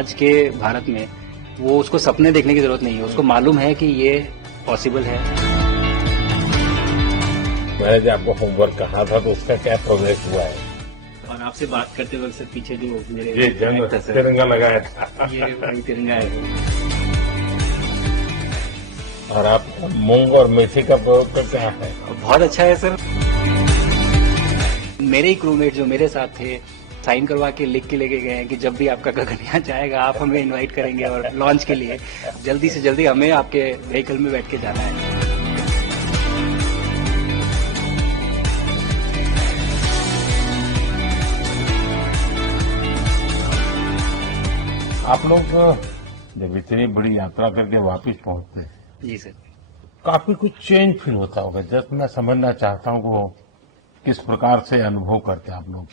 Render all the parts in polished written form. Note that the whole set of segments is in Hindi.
आज के भारत में वो उसको सपने देखने की जरूरत नहीं है, उसको मालूम है कि ये पॉसिबल है। मैंने जो आपको होमवर्क कहा था तो उसका क्या प्रोग्रेस हुआ है? और आपसे बात करते वक्त सर पीछे जो मेरे ये जंग तिरंगा लगाया था ये वही तिरंगा है। और आप मूंग और मेथी का प्रयोग का क्या है? बहुत अच्छा है सर। मेरे ही क्रूमेट जो मेरे साथ थे साइन करवा के लिख के लेके गए हैं कि जब भी आपका गगनयान जाएगा आप हमें इनवाइट करेंगे और लॉन्च के लिए जल्दी से जल्दी हमें आपके व्हीकल में बैठ के जाना है। आप लोग जब इतनी बड़ी यात्रा करके वापस पहुंचते हैं, जी सर। काफी कुछ चेंज फील होता होगा। जब मैं समझना चाहता हूँ वो किस प्रकार से अनुभव करते हैं आप लोग?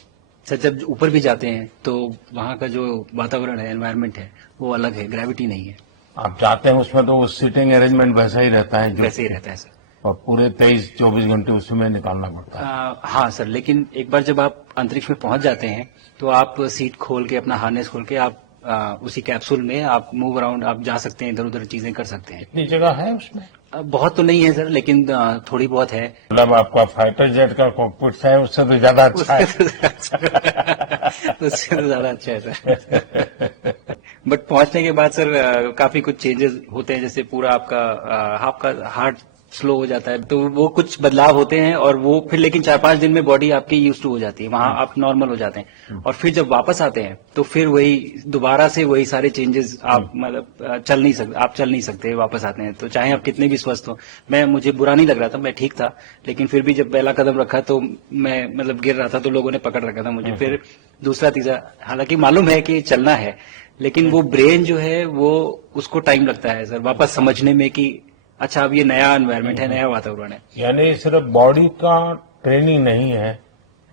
सर जब ऊपर भी जाते हैं तो वहाँ का जो वातावरण है, एनवायरनमेंट है, वो अलग है, ग्रेविटी नहीं है। आप जाते हैं उसमें तो वो सीटिंग अरेंजमेंट वैसा ही रहता है वैसे ही रहता है सर। और पूरे 23-24 घंटे उसमें निकालना पड़ता है। हाँ सर, लेकिन एक बार जब आप अंतरिक्ष में पहुंच जाते हैं तो आप सीट खोल के अपना हार्नेस खोल के आप उसी कैप्सूल में आप मूव अराउंड आप जा सकते हैं, इधर उधर चीजें कर सकते हैं। इतनी जगह है उसमें? बहुत तो नहीं है सर, लेकिन थोड़ी बहुत है। मतलब आपका फाइटर जेट का कॉकपिट है उससे तो ज्यादा अच्छा है। उससे तो ज्यादा अच्छा है सर। बट पहुंचने के बाद सर काफी कुछ चेंजेस होते हैं, जैसे पूरा आपका हार्ट स्लो हो जाता है, तो वो कुछ बदलाव होते हैं और वो फिर लेकिन 4-5 दिन में बॉडी आपकी यूज टू हो जाती है, वहां आप नॉर्मल हो जाते हैं। और फिर जब वापस आते हैं तो फिर वही दोबारा से वही सारे चेंजेस आप मतलब चल नहीं सकते वापस आते हैं, तो चाहे आप कितने भी स्वस्थ हो। मुझे बुरा नहीं लग रहा था, मैं ठीक था, लेकिन फिर भी जब पहला कदम रखा तो मैं मतलब गिर रहा था तो लोगों ने पकड़ रखा था मुझे। फिर दूसरा तीसरा, हालांकि मालूम है कि चलना है, लेकिन वो ब्रेन जो है वो उसको टाइम लगता है सर वापस समझने में कि अच्छा अब ये नया एनवायरनमेंट है, नया वातावरण है। यानी सिर्फ बॉडी का ट्रेनिंग नहीं है,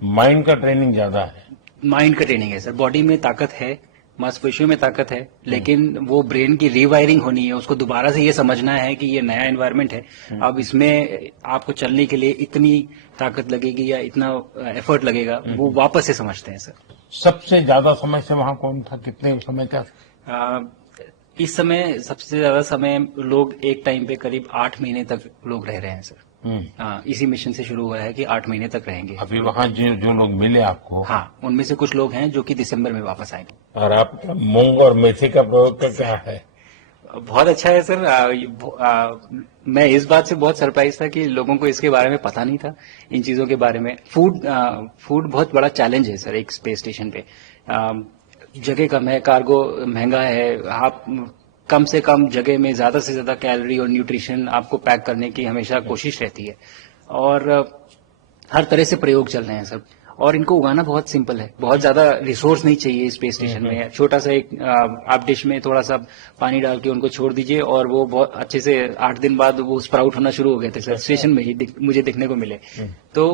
माइंड का ट्रेनिंग ज्यादा है। माइंड का ट्रेनिंग है सर। बॉडी में ताकत है, मांसपेशियों में ताकत है, लेकिन वो ब्रेन की रीवायरिंग होनी है, उसको दोबारा से ये समझना है कि ये नया एनवायरनमेंट है। अब इसमें आपको चलने के लिए इतनी ताकत लगेगी या इतना एफर्ट लगेगा, वो वापस से समझते हैं सर। सबसे ज्यादा समय से वहां कौन था? कितने समय का? इस समय सबसे ज्यादा समय लोग एक टाइम पे करीब 8 महीने तक लोग रह रहे हैं सर। इसी मिशन से शुरू हुआ है कि 8 महीने तक रहेंगे। अभी वहाँ जो लोग मिले आपको? हाँ, उनमें से कुछ लोग हैं जो कि दिसंबर में वापस आएंगे। और आप मूंग और मेथी का प्रयोग का क्या है? बहुत अच्छा है सर। मैं इस बात से बहुत सरप्राइज था कि लोगों को इसके बारे में पता नहीं था, इन चीजों के बारे में। फूड बहुत बड़ा चैलेंज है सर एक स्पेस स्टेशन पे। जगह कम है, कार्गो महंगा है, आप कम से कम जगह में ज्यादा से ज्यादा कैलोरी और न्यूट्रिशन आपको पैक करने की हमेशा कोशिश रहती है, और हर तरह से प्रयोग चल रहे हैं सर। और इनको उगाना बहुत सिंपल है, बहुत ज्यादा रिसोर्स नहीं चाहिए स्पेस स्टेशन में। छोटा सा एक आप डिश में थोड़ा सा पानी डाल के उनको छोड़ दीजिए और वो बहुत अच्छे से 8 दिन बाद वो स्प्राउट होना शुरू हो गए थे सर, स्टेशन में ही मुझे देखने को मिले। तो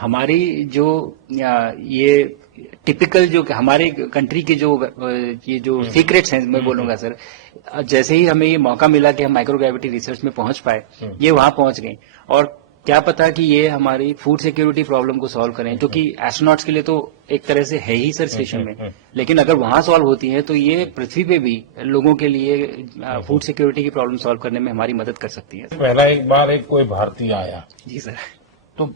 हमारी जो ये टिपिकल जो हमारे कंट्री के ये जो सीक्रेट्स हैं, मैं बोलूंगा सर, जैसे ही हमें ये मौका मिला कि हम माइक्रोग्रेविटी रिसर्च में पहुंच पाए, ये वहां पहुंच गए। और क्या पता कि ये हमारी फूड सिक्योरिटी प्रॉब्लम को सॉल्व करें, जो कि एस्ट्रोनॉट्स के लिए तो एक तरह से है ही सर स्टेशन में, लेकिन अगर वहां सॉल्व होती है तो ये पृथ्वी पे भी लोगों के लिए फूड सिक्योरिटी की प्रॉब्लम सॉल्व करने में हमारी मदद कर सकती है। पहला एक बार कोई भारतीय आया जी सर, तो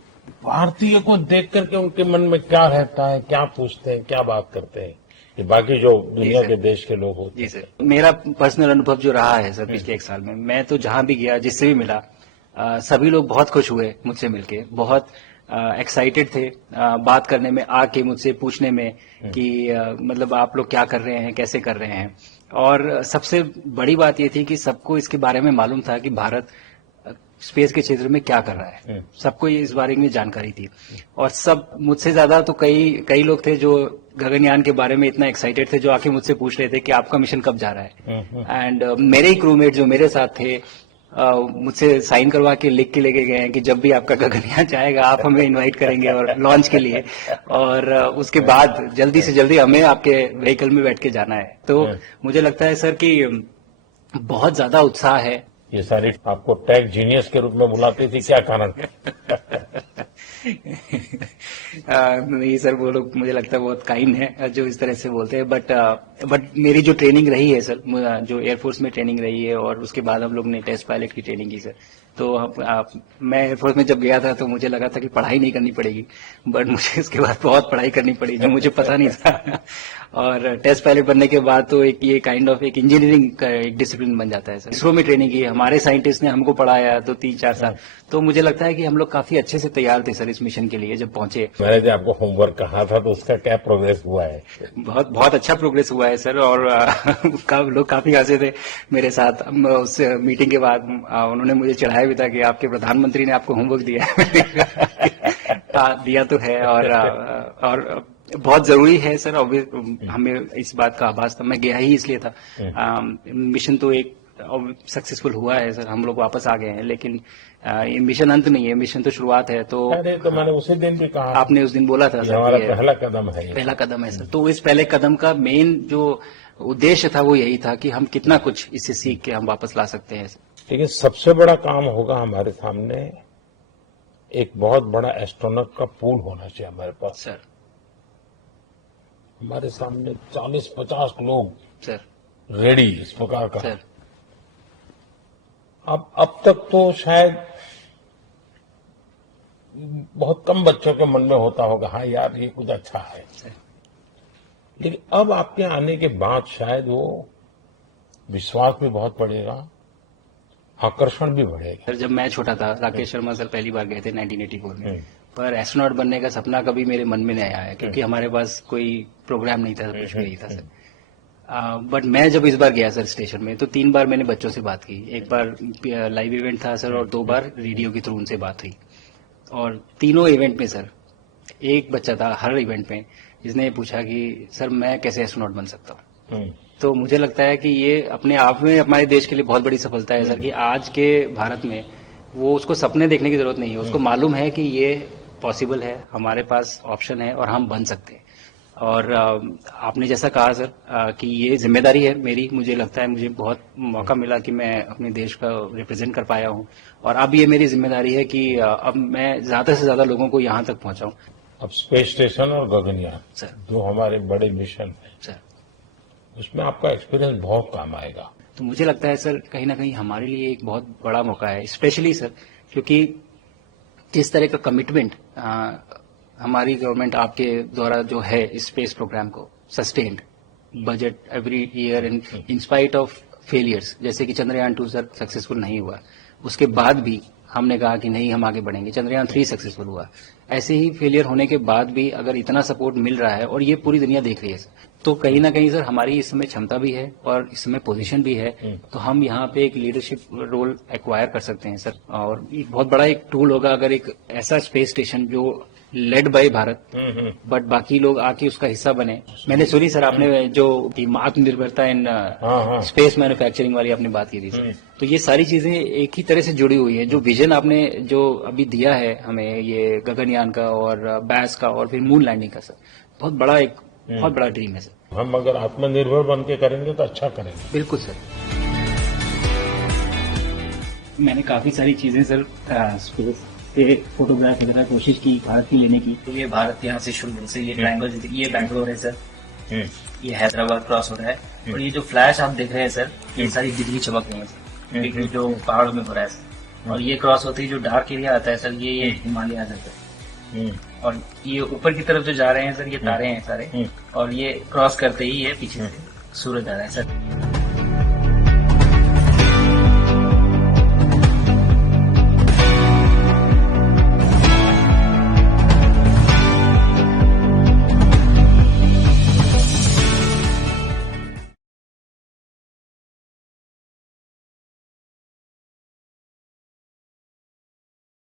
भारतीय को देख करके उनके मन में क्या रहता है, क्या पूछते हैं, क्या बात करते हैं, ये बाकी जो दुनिया के देश के लोग होते हैं? जी सर, मेरा पर्सनल अनुभव जो रहा है सर पिछले 1 साल में, मैं तो जहां भी गया, जिससे भी मिला, सभी लोग बहुत खुश हुए मुझसे मिलके, बहुत एक्साइटेड थे बात करने में, आके मुझसे पूछने में कि मतलब आप लोग क्या कर रहे हैं, कैसे कर रहे हैं। और सबसे बड़ी बात ये थी कि सबको इसके बारे में मालूम था कि भारत स्पेस के क्षेत्र में क्या कर रहा है, सबको इस बारे में जानकारी थी। और सब मुझसे ज्यादा तो कई लोग थे जो गगनयान के बारे में इतना एक्साइटेड थे, जो आके मुझसे पूछ रहे थे कि आपका मिशन कब जा रहा है। एंड मेरे ही क्रूमेट जो मेरे साथ थे मुझसे साइन करवा के लिख के लेके गए हैं कि जब भी आपका गगनयान जाएगा आप हमें इनवाइट करेंगे और लॉन्च के लिए, और उसके बाद जल्दी से जल्दी हमें आपके व्हीकल में बैठ के जाना है। तो मुझे लगता है सर कि बहुत ज्यादा उत्साह है। ये सारी आपको टेक जीनियस के रूप में बुलाती थी, क्या कारण? नहीं सर, वो लोग मुझे लगता है बहुत काइंड है जो इस तरह से बोलते हैं, बट बट मेरी जो ट्रेनिंग रही है सर, जो एयरफोर्स में ट्रेनिंग रही है और उसके बाद हम लोग ने टेस्ट पायलट की ट्रेनिंग की सर। तो मैं एयरफोर्स में जब गया था तो मुझे लगा था कि पढ़ाई नहीं करनी पड़ेगी, बट मुझे इसके बाद बहुत पढ़ाई करनी पड़ी जो मुझे पता नहीं था। और टेस्ट पायलट बनने के बाद तो एक ये काइंड ऑफ एक इंजीनियरिंग का एक डिसिप्लिन बन जाता है सर। इसरो में ट्रेनिंग की, हमारे साइंटिस्ट ने हमको पढ़ाया तो 3-4 साल। तो मुझे लगता है कि हम लोग काफी अच्छे से तैयार थे सर इस मिशन के लिए जब पहुंचे। मैंने जो आपको होमवर्क कहा था तो उसका क्या प्रोग्रेस हुआ है? बहुत बहुत अच्छा प्रोग्रेस हुआ है सर। और लोग काफी हंसे थे मेरे साथ उस मीटिंग के बाद। उन्होंने मुझे चिढ़ाया भी था कि आपके प्रधानमंत्री ने आपको होमवर्क दिया है। दिया तो है और बहुत जरूरी है सर। हमें इस बात का आभास था, मैं गया ही इसलिए था। मिशन तो एक सक्सेसफुल हुआ है सर, हम लोग वापस आ गए हैं, लेकिन ये मिशन अंत नहीं है, मिशन तो शुरुआत है। तो अरे तो मैंने उसी दिन भी कहा, आपने उस दिन बोला था सर, हमारा पहला कदम है, पहला कदम है सर। तो इस पहले कदम का मेन जो उद्देश्य था वो यही था कि हम कितना कुछ इससे सीख के हम वापस ला सकते हैं। लेकिन सबसे बड़ा काम होगा हमारे सामने, एक बहुत बड़ा एस्ट्रोनॉट का पूल होना चाहिए हमारे पास सर। हमारे सामने 40-50 लोग सर रेडी इस प्रकार का सर। अब तक तो शायद बहुत कम बच्चों के मन में होता होगा, हाँ यार ये कुछ अच्छा है, लेकिन अब आपके आने के बाद शायद वो विश्वास भी बहुत बढ़ेगा, आकर्षण भी बढ़ेगा। सर जब मैं छोटा था, राकेश शर्मा सर पहली बार गए थे 1984 में, पर एस्ट्रोनॉट बनने का सपना कभी मेरे मन में नहीं आया, क्योंकि हमारे पास कोई प्रोग्राम नहीं था, कुछ भी नहीं था सर। बट मैं जब इस बार गया सर स्टेशन में, तो 3 बार मैंने बच्चों से बात की। एक बार लाइव इवेंट था सर, और 2 बार रेडियो के थ्रू उनसे बात हुई। और तीनों इवेंट में सर एक बच्चा था हर इवेंट में जिसने पूछा कि सर मैं कैसे एस्ट्रोनॉट बन सकता हूँ। तो मुझे लगता है कि ये अपने आप में हमारे देश के लिए बहुत बड़ी सफलता है सर, कि आज के भारत में वो उसको सपने देखने की जरूरत नहीं है, उसको मालूम है कि ये पॉसिबल है, हमारे पास ऑप्शन है और हम बन सकते हैं। और आपने जैसा कहा सर कि ये जिम्मेदारी है मेरी, मुझे लगता है मुझे बहुत मौका मिला कि मैं अपने देश का रिप्रेजेंट कर पाया हूँ, और अब ये मेरी जिम्मेदारी है कि अब मैं ज्यादा से ज्यादा लोगों को यहाँ तक पहुँचाऊँ। अब स्पेस स्टेशन और गगनयान सर, जो हमारे बड़े मिशन है सर, उसमें आपका एक्सपीरियंस बहुत काम आएगा। तो मुझे लगता है सर कहीं ना कहीं हमारे लिए एक बहुत बड़ा मौका है, स्पेशली सर क्योंकि जिस तरह का कमिटमेंट हमारी गवर्नमेंट आपके द्वारा जो है इस स्पेस प्रोग्राम को sustained budget every year in spite of failures, जैसे कि चंद्रयान 2 सर सक्सेसफुल नहीं हुआ, उसके बाद भी हमने कहा कि नहीं हम आगे बढ़ेंगे, चंद्रयान 3 सक्सेसफुल हुआ। ऐसे ही फेलियर होने के बाद भी अगर इतना सपोर्ट मिल रहा है और ये पूरी दुनिया देख रही है सर, तो कहीं ना कहीं सर हमारी इस समय क्षमता भी है और इस समय पोजीशन भी है, तो हम यहाँ पे एक लीडरशिप रोल एक्वायर कर सकते हैं सर। और एक बहुत बड़ा एक टूल होगा अगर एक ऐसा स्पेस स्टेशन जो लेड बाय भारत बट बाकी लोग आके उसका हिस्सा बने। मैंने सुनी सर आपने जो आत्मनिर्भरता इन स्पेस मैन्युफैक्चरिंग वाली आपने बात की थी सर, तो ये सारी चीजें एक ही तरह से जुड़ी हुई है। जो विजन आपने जो अभी दिया है हमें ये गगनयान का और बैस का और फिर मून लैंडिंग का सर, बहुत बड़ा ड्रीम है सर। हम अगर आत्मनिर्भर बन के करेंगे तो अच्छा करेंगे। बिल्कुल सर। मैंने काफी सारी चीजें सर स्पेस पे फोटोग्राफ वगैरह कोशिश की भारत की लेने की। तो ये भारत यहाँ से शुरू से ये ट्रायंगल, ये बैंगलोर है सर, ये हैदराबाद क्रॉस हो रहा है, और ये जो फ्लैश आप देख रहे हैं सर ये सारी बिजली चमक रही है सर, जो पहाड़ों में हो रहा है सर। और ये क्रॉस होते ही जो डार्क एरिया आता है सर ये हिमालय आ जाता है, और ये ऊपर की तरफ जो जा रहे हैं सर ये तारे हैं सारे, और ये क्रॉस करते ही ये पीछे से सूरज आ रहा है सर।